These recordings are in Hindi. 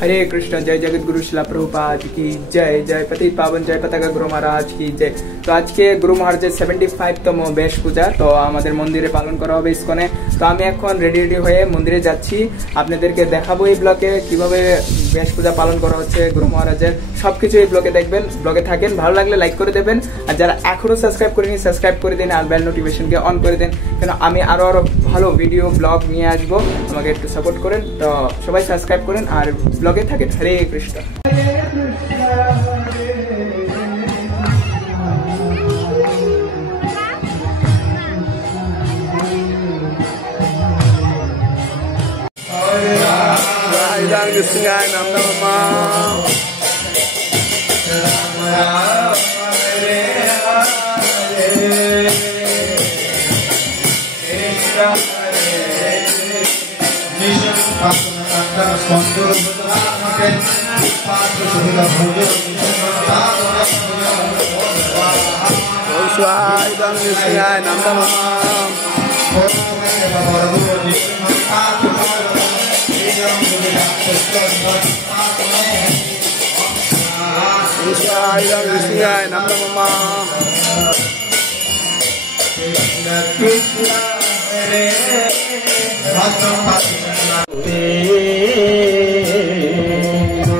हरे कृष्ण। जय जगत गुरु शिला प्रभुपाद की जय। जय पतित पावन जय पताका गुरु महाराज की जय। तो आज के गुरु महाराजेर 75तम बेश पूजा तो आमादेर मंदिरे पालन करा होबे इस्कने। तो आमी एखन रेडी हये मंदिरे जाচ্ছি, आपनादेरके देखाबो এই ব্লগে কিভাবে বেশ পূজা পালন করা হচ্ছে গুরু মহারাজের। সবকিছু এই ব্লগে দেখবেন। ব্লগে থাকেন, ভালো লাগলে লাইক করে দেবেন, আর যারা এখনো সাবস্ক্রাইব করেনি সাবস্ক্রাইব করে দিন, আর বেল নোটিফিকেশনকে অন করে দেন, কারণ আমি আরো ভালো ভিডিও ব্লগ নিয়ে আসবো। আমাকে একটু সাপোর্ট করেন। তো সবাই সাবস্ক্রাইব করেন আর ব্লগে থাকেন। হরে কৃষ্ণ।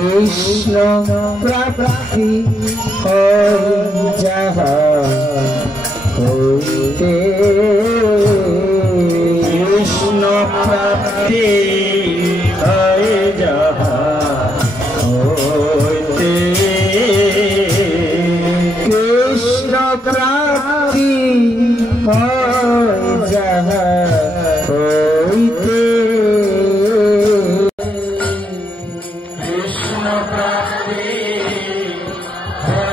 कृष्ण प्राप्ति जहाँ होते कृष्ण प्राप्ति जहाँ होते कृष्ण प्राप्ति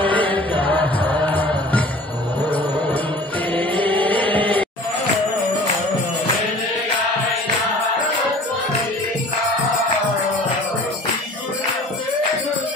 जहाँ होते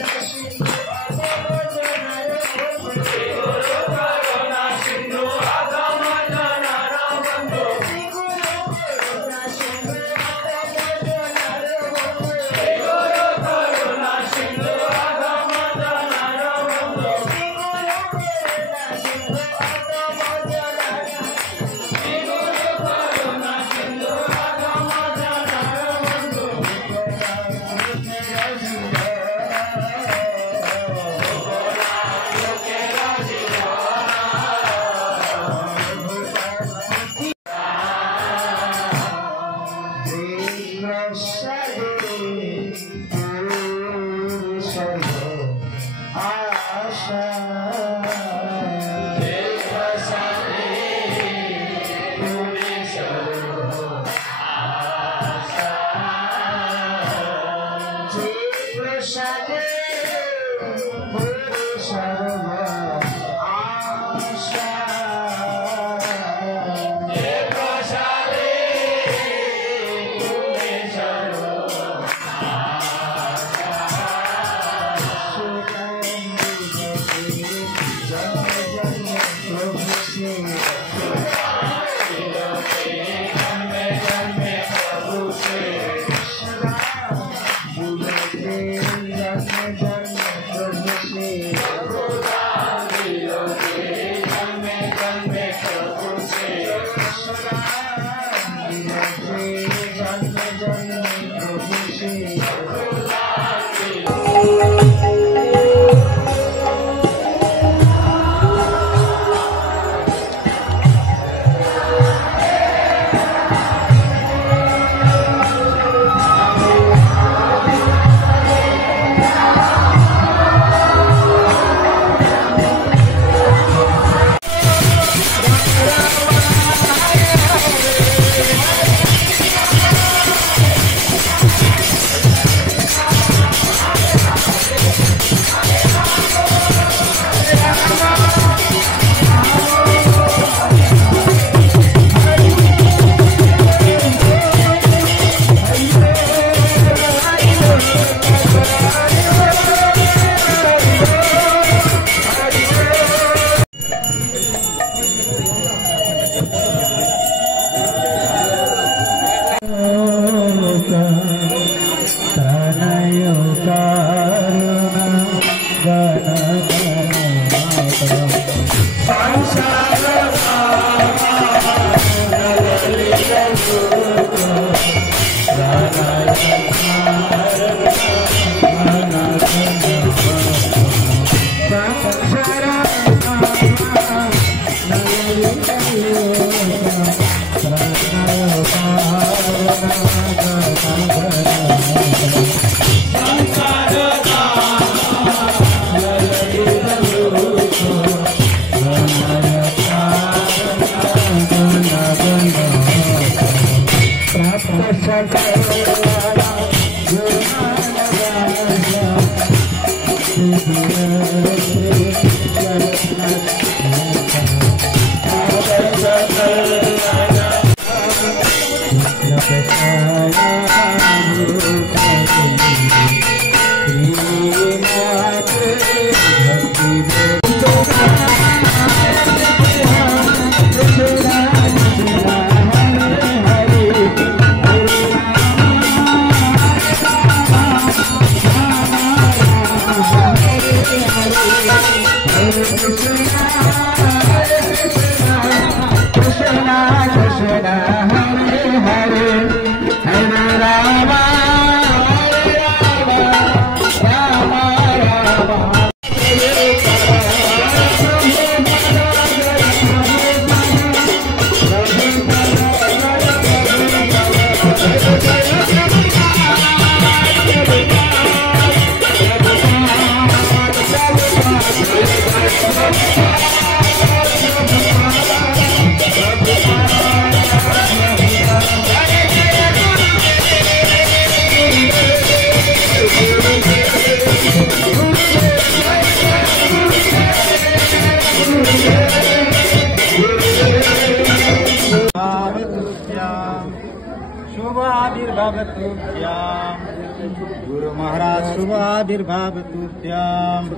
गुरु महाराज शुभ आविर्भाव तुभ्याम।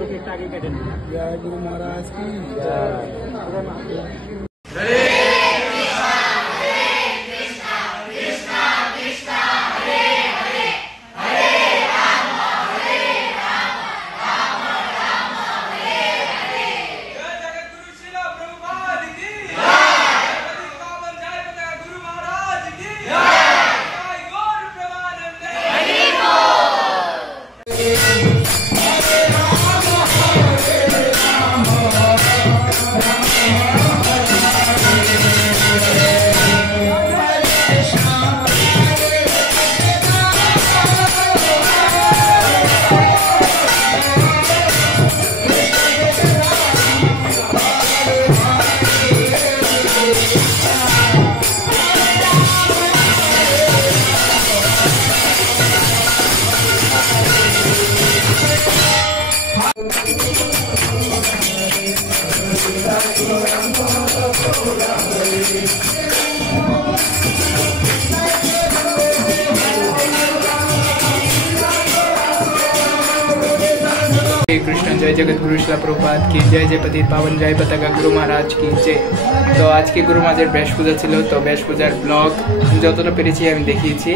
जय गुरु महाराज की जय। कृष्ण जय जगत गुरु शिला प्रभुपाद की जय जय पतित पावन जय पताका गुरु महाराज की जय। तो आज के गुरु माजेर बेश पूजा छिलो, तो बेश पूजार ब्लग যতটা পেরেছি আমি দেখিয়েছি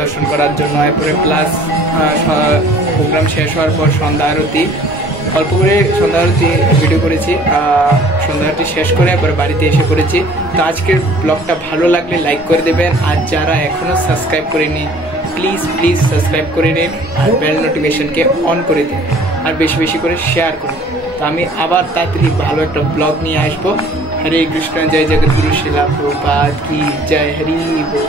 দর্শন করার জন্য। এরপরে প্লাস প্রোগ্রাম শেষ হওয়ার পর সন্ধ্যা আরতি অল্প করে সন্ধ্যা আরতি ভিডিও করেছি, সন্ধ্যা আরতি শেষ করে এরপরে বাড়িতে এসে করেছি। তো আজকের ব্লগটা ভালো লাগলে লাইক করে দেবেন, আর যারা এখনও সাবস্ক্রাইব করেনি প্লিজ সাবস্ক্রাইব করে নিন আর বেল নোটিফিকেশনকে অন করে দিন আর বেশি বেশি করে শেয়ার করুন। তো আমি আবার তাড়াতাড়ি ভালো একটা ব্লগ নিয়ে আসবো। হরে কৃষ্ণ জয় জগৎগুরু শিলা প্রভুপাদ কি জয়। হরি বল।